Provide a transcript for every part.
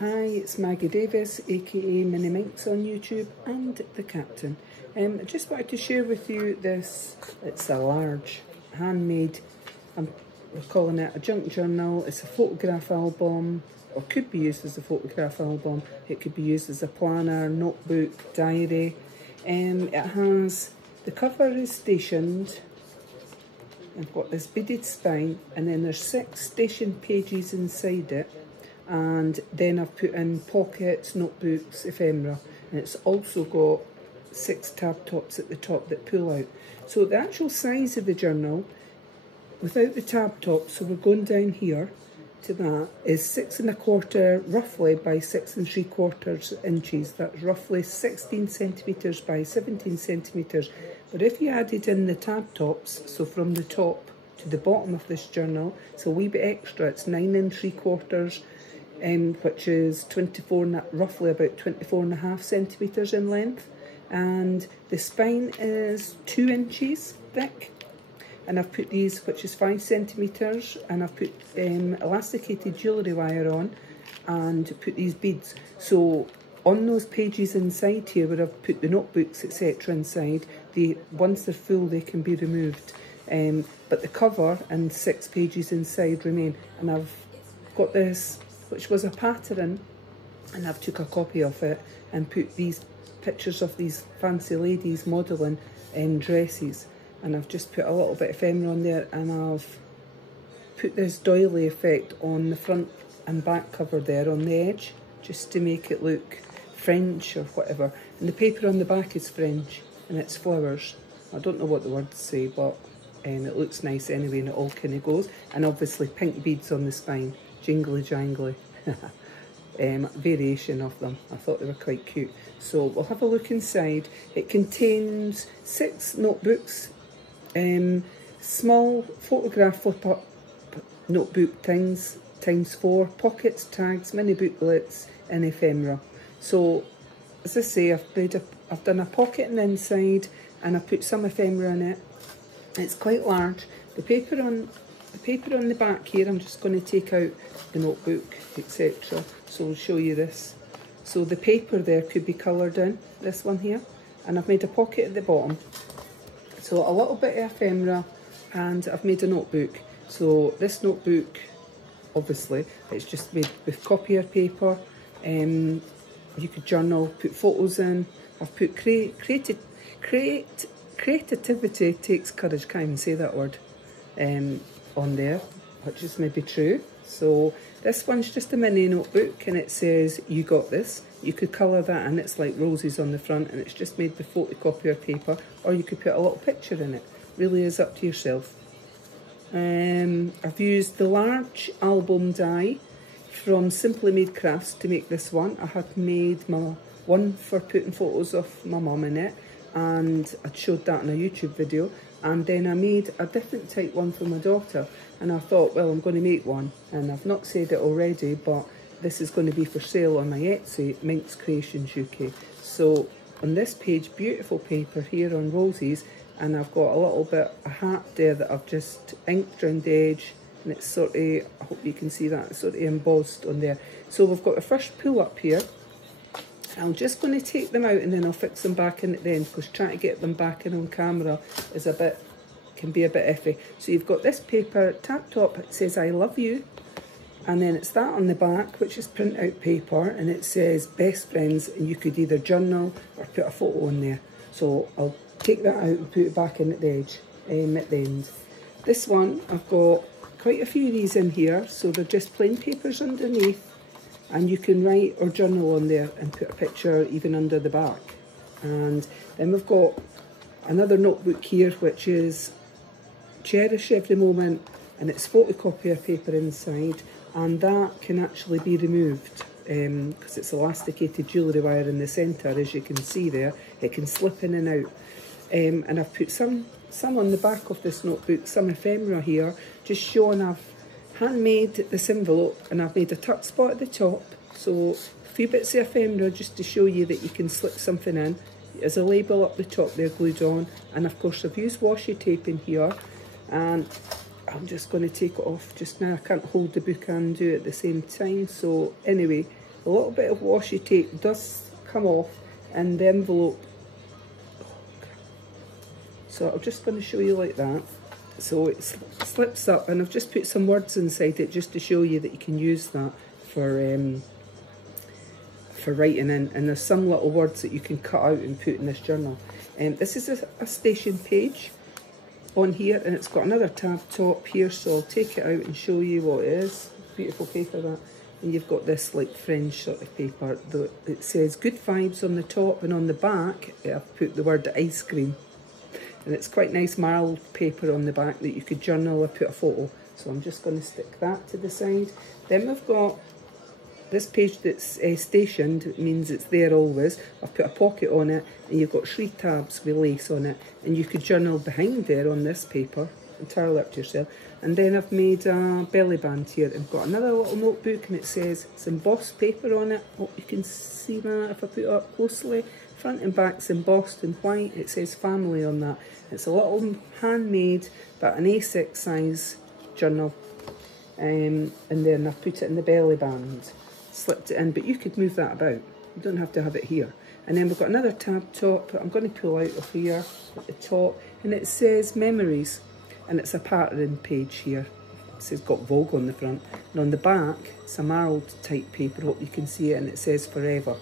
Hi, it's Maggie Davis, aka Mini Minx on YouTube, and the Captain. I just wanted to share with you this. It's a large handmade, we're calling it a junk journal. It's a photograph album, or could be used as a photograph album. It could be used as a planner, notebook, diary. It has, the cover is stationed. I've got this beaded spine, and then there's 6 stationed pages inside it. And then I've put in pockets, notebooks, ephemera, and it's also got 6 tab tops at the top that pull out. So the actual size of the journal, without the tab top, so we're going down here to that, is 6 1/4 roughly by 6 3/4 inches. That's roughly 16 centimetres by 17 centimetres. But if you added in the tab tops, so from the top to the bottom of this journal, so a wee bit extra, it's 9 3/4. Which is roughly about 24.5 centimetres in length, and the spine is 2 inches thick, and I've put these, which is 5 centimetres, and I've put elasticated jewellery wire on and put these beads. So on those pages inside here where I've put the notebooks etc inside, once they're full they can be removed, but the cover and 6 pages inside remain. And I've got this, which was a pattern, and I've took a copy of it and put these pictures of these fancy ladies modelling dresses, and I've just put a little bit of ephemera on there, and I've put this doily effect on the front and back cover there on the edge, just to make it look French or whatever. And the paper on the back is French, and it's flowers. I don't know what the words say, but it looks nice anyway, and it all kind of goes. And obviously pink beads on the spine. Jingly jangly. Variation of them. I thought they were quite cute. So we'll have a look inside. It contains 6 notebooks, small photograph flip-up notebook times 4, pockets, tags, mini booklets, and ephemera. So as I say, I've done a pocket on the inside, and I've put some ephemera in it. It's quite large. The paper on the back here, I'm just going to take out the notebook, etc. So I'll show you this. So the paper there could be coloured in, this one here, and I've made a pocket at the bottom. So a little bit of ephemera, and I've made a notebook. So this notebook, obviously, it's just made with copier paper. You could journal, put photos in. I've put creativity takes courage, can't even say that word. On there, which is maybe true. So this one's just a mini notebook, and it says "You got this." You could colour that in. It's like roses on the front, and it's just made with photocopier paper, or you could put a little picture in it. Really is up to yourself. I've used the large album die from Simply Made Crafts to make this one. I had made my one for putting photos of my mum in it, and I showed that in a YouTube video. And then I made a different type one for my daughter, and I thought, well, I'm going to make one, and I've not said it already, but this is going to be for sale on my Etsy, MinxCreationsUK. So on this page, beautiful paper here on roses, and I've got a little bit, a hat there that I've just inked around the edge, and it's sort of, I hope you can see that, it's sort of embossed on there. So we've got the first pull up here. I'm just going to take them out, and then I'll fix them back in at the end, because trying to get them back in on camera is can be a bit iffy. So you've got this paper, tab top, it says "I love you," and then it's that on the back, which is print out paper, and it says "Best Friends," and you could either journal or put a photo on there. So I'll take that out and put it back in at the edge, at the end. This one, I've got quite a few of these in here, so they're just plain papers underneath. And you can write or journal on there and put a picture even under the back. And then we've got another notebook here, which is Cherish Every Moment, and it's photocopier paper inside, and that can actually be removed because it's elasticated jewellery wire in the centre, as you can see there. It can slip in and out. And I've put some on the back of this notebook, some ephemera here, just showing I've handmade this envelope, and I've made a tuck spot at the top, so a few bits of ephemera just to show you that you can slip something in. There's a label up the top there glued on, and of course I've used washi tape in here, and I'm just going to take it off just now. I can't hold the book and do it at the same time, so anyway, a little bit of washi tape does come off and the envelope. So I'm just going to show you like that. So it slips up, and I've just put some words inside it just to show you that you can use that for writing in. And there's some little words that you can cut out and put in this journal. This is a station page on here, and it's got another tab top here, so I'll take it out and show you what it is. Beautiful paper that. And you've got this like French sort of paper. It says good vibes on the top, and on the back I've put the word ice cream. And it's quite nice marled paper on the back that you could journal or put a photo. So I'm just going to stick that to the side. Then we've got this page that's stationed. It means it's there always. I've put a pocket on it, and you've got 3 tabs with lace on it. And you could journal behind there on this paper, entirely up to yourself. And then I've made a belly band here. I've got another little notebook, and it says it's embossed paper on it. Hope you can see that if I put it up closely. Front and back's embossed in white. It says family on that. It's a little handmade, but an A6 size journal. And then I've put it in the belly band, slipped it in, but you could move that about. You don't have to have it here. And then we've got another tab top that I'm going to pull out of here at the top, and it says memories, and it's a pattern page here. It says got Vogue on the front, and on the back it's a marled type paper. Hope you can see it, and it says forever.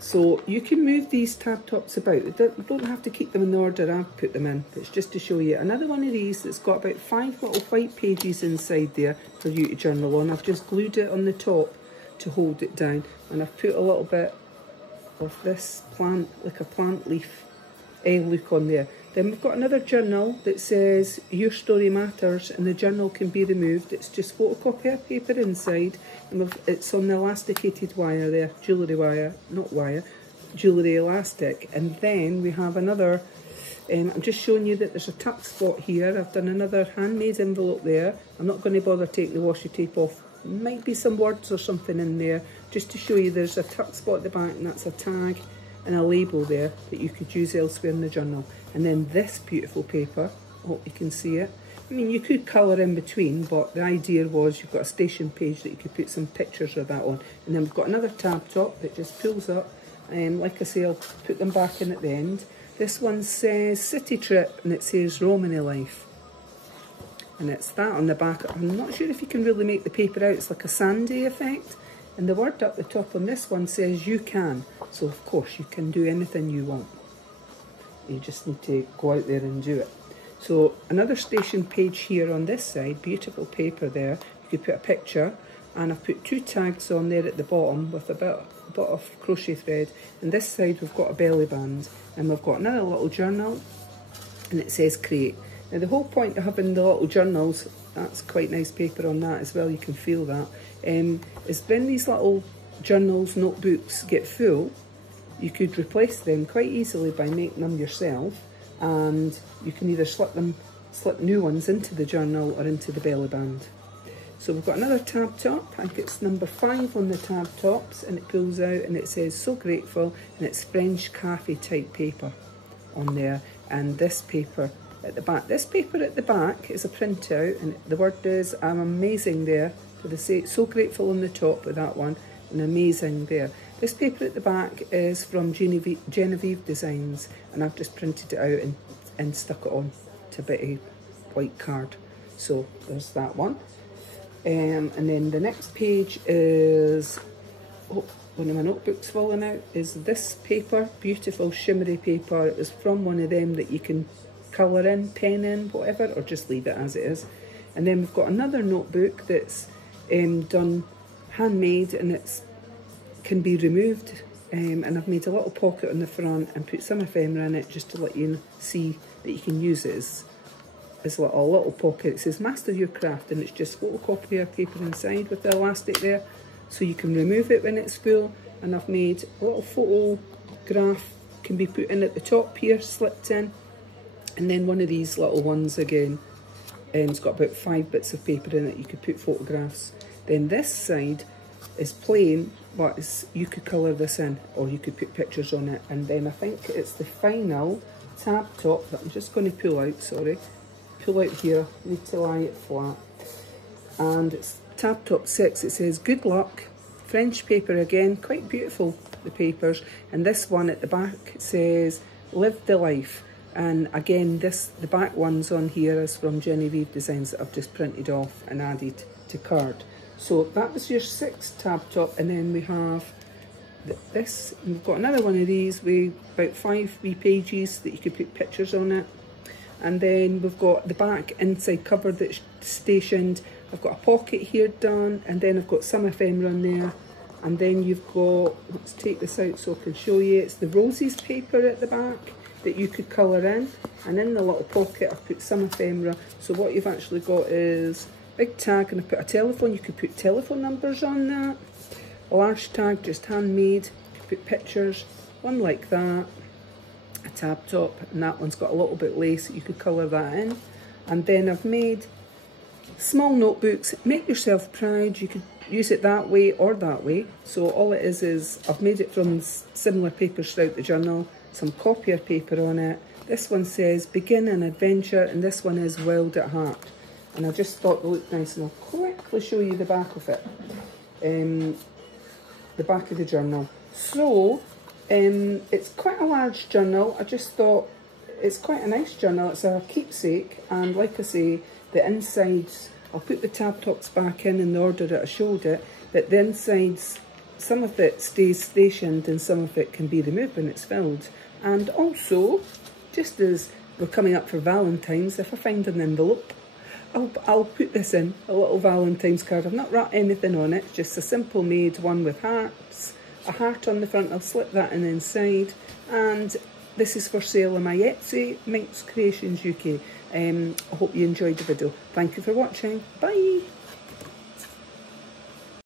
So you can move these tab tops about. You don't have to keep them in the order I've put them in. It's just to show you. Another one of these that's got about 5 little white pages inside there for you to journal on. I've just glued it on the top to hold it down. And I've put a little bit of this plant, like a plant leaf look on there. Then we've got another journal that says your story matters, and the journal can be removed. It's just photocopier paper inside, and it's on the elasticated wire there, jewellery wire, not wire, jewellery elastic. And then we have another, I'm just showing you that there's a tuck spot here. I've done another handmade envelope there. I'm not going to bother taking the washi tape off. Might be some words or something in there, just to show you there's a tuck spot at the back, and that's a tag and a label there that you could use elsewhere in the journal. And then this beautiful paper, I hope you can see it. I mean, you could colour in between, but the idea was you've got a station page that you could put some pictures of that on. And then we've got another tab top that just pulls up. Like I say, I'll put them back in at the end. This one says city trip, and it says Romany life. And it's that on the back. I'm not sure if you can really make the paper out. It's like a sandy effect. And the word up the top on this one says you can. So of course you can do anything you want. You just need to go out there and do it. So another station page here on this side, beautiful paper there. You could put a picture, and I've put 2 tags on there at the bottom with a bit of crochet thread. And this side we've got a belly band, and we've got another little journal, and it says create. Now the whole point of having the little journals, that's quite nice paper on that as well, you can feel that, is when these little journals, notebooks get full, you could replace them quite easily by making them yourself, and you can either slip new ones into the journal or into the belly band. So we've got another tab top. I think it's number 5 on the tab tops, and it pulls out and it says so grateful, and it's French cafe type paper on there. And this paper at the back. This paper at the back is a printout, and the word is I'm amazing there. So they say so grateful on the top with that one, and amazing there. This paper at the back is from Genevieve Designs, and I've just printed it out and stuck it on to a bit of white card. So there's that one. And then the next page is, oh, one of my notebooks falling out, is this paper, beautiful shimmery paper. It was from one of them that you can colour in, pen in, whatever, or just leave it as it is. And then we've got another notebook that's done handmade, and it's can be removed, and I've made a little pocket on the front and put some ephemera in it just to let you see that you can use it as a little pocket. It says master your craft, and it's just photocopier paper inside with the elastic there, so you can remove it when it's full. And I've made a little photograph can be put in at the top here, slipped in, and then one of these little ones again, it's got about 5 bits of paper in it. You could put photographs. Then this side is plain, but you could colour this in, or you could put pictures on it. And then I think it's the final tab top that I'm just going to pull out, pull out here, need to lie it flat. And it's tab top 6, it says good luck, French paper again, quite beautiful, the papers. And this one at the back says, Live the Life. And again, the back ones on here is from Genevieve Designs that I've just printed off and added to card. So that was your 6 tab top, and then we have this. We've got another one of these with about 5 wee pages that you could put pictures on it. And then we've got the back inside cover that's stationed. I've got a pocket here done, and then I've got some ephemera on there. And then you've got, let's take this out so I can show you, it's the roses paper at the back that you could colour in. And in the little pocket I've put some ephemera. So what you've actually got is big tag, and I put a telephone. You could put telephone numbers on that. A large tag, just handmade. You could put pictures, one like that. A tab top, and that one's got a little bit lace, you could colour that in. And then I've made small notebooks. Make yourself proud. You could use it that way or that way. So all it is I've made it from similar papers throughout the journal, some copier paper on it. This one says Begin an Adventure, and this one is Wild at Heart. And I just thought they looked nice, and I'll quickly show you the back of it. The back of the journal. So it's quite a large journal. I just thought it's quite a nice journal. It's a keepsake, and like I say, the insides, I'll put the tab tops back in the order that I showed it, but the insides, some of it stays stationed and some of it can be removed when it's filled. And also, just as we're coming up for Valentine's, if I find an envelope, I'll put this in, a little Valentine's card. I've not written anything on it, just a simple made one with hearts, a heart on the front. I'll slip that in inside, and this is for sale on my Etsy, MinxCreationsUK. I hope you enjoyed the video. Thank you for watching. Bye!